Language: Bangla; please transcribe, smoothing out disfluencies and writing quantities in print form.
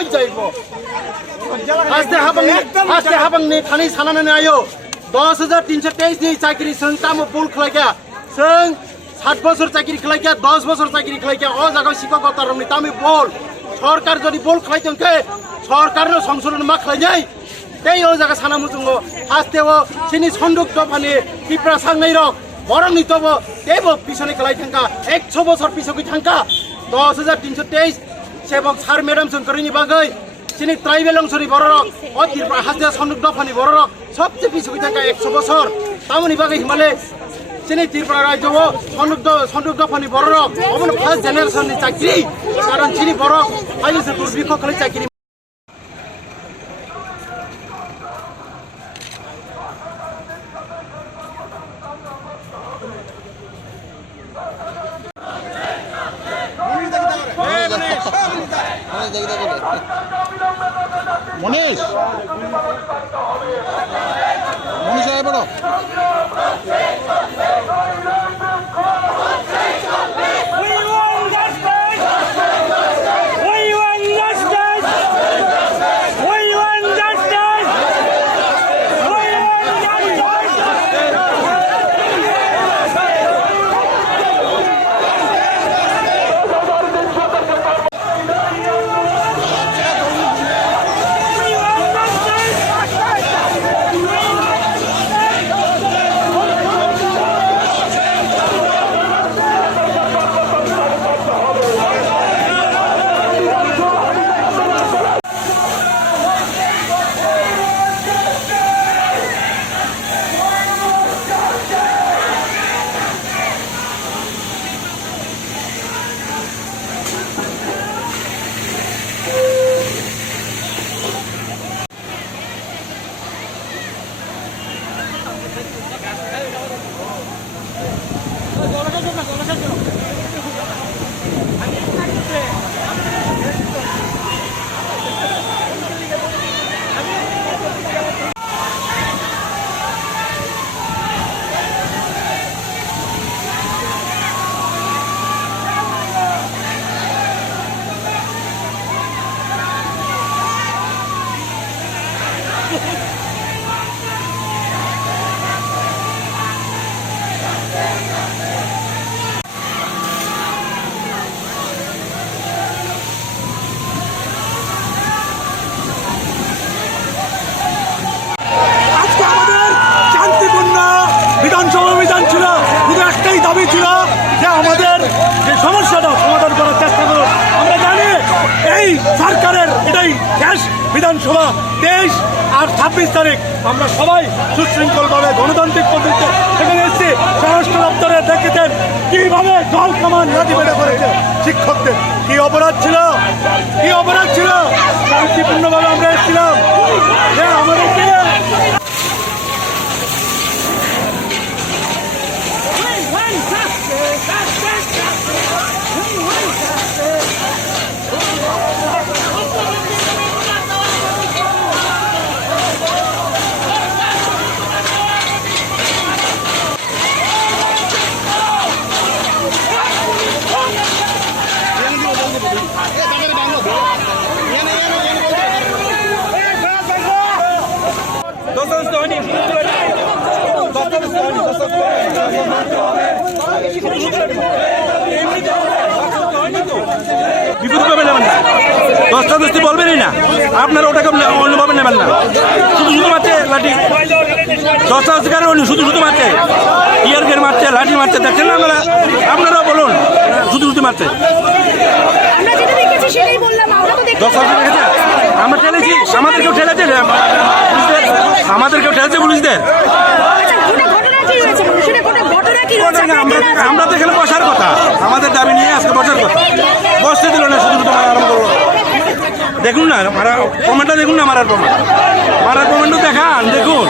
koi jai bo. Haste habang ni thani sanana na ayo. 10,323 ni chakri sung tamo pol khlaiya. Sung 7 বছর চাকরি খাইয়া 10 বছর চাকরি খাইয়া ও জায়গায় শিক্ষকতার রমনি তামি বল সরকার যদি বল খাইতেন কে সরকারের সংশোধন মা খাই যাই তেই ও জায়গা সানা মুচুঙ্গ হাসতে ও সিনি সন্দুক দফানি টিপ্রা সাংনাই রক বরং নিতব দেব পিছনে খেলাই থাকা 100 বছর পিছকি থাকা 10,323 সেবক স্যার ম্যাডাম শঙ্করিনী বাগৈ সিনি ট্রাইবেল অংশনি বড় রক ও টিপ্রা হাসতে সন্দুক দফানি বড় রক সবচেয়ে পিছকি থাকা 100 বছর তামনি বাগৈ Himalaya Sini Tripura Rajo, Sonduk Dofani Borok, Omen first generation ni Chakri, Karan Chini Borok, I used to be Kokali Chakri. Monish, ayo bro. বিধানসভা 23 আর 26 তারিখ আমরা সবাই সুশৃঙ্খলভাবে গণতান্ত্রিক পদ্ধতিতে সেখানে এসেছি। স্বরাষ্ট্র দপ্তরে দেখেছেন কিভাবে জল কামান লাঠি পেটা করেছে শিক্ষকদের। কি অপরাধ ছিল, কি অপরাধ ছিল, শান্তিপূর্ণভাবে আমরা এসেছিলাম। আমাদেরকে বিপরীতভাবে নেবেন না, দশটা দশটি বলবেনই না, আপনারা ওটাকে অন্যভাবে নেবেন না। শুধু মারছে লাঠি, দশটা দশটি কারণ শুধু মারছে, ইয়ার গের মারছে, লাঠি মারছে, দেখছেন না আপনারা? আপনারাও বলুন শুধু মারছে। আমরা ঠেলেছি, আমাদেরকেও ঠেলেছে, পুলিশদের। আমরা তো এখানে বসার কথা, আমাদের দাবি নিয়ে আজকে বসার কথা, বসতে দিল না, শুধু আরম্ভ করলো। দেখুন না কমেন্টটা দেখুন না, মারার কমেন্ট দেখান, দেখুন।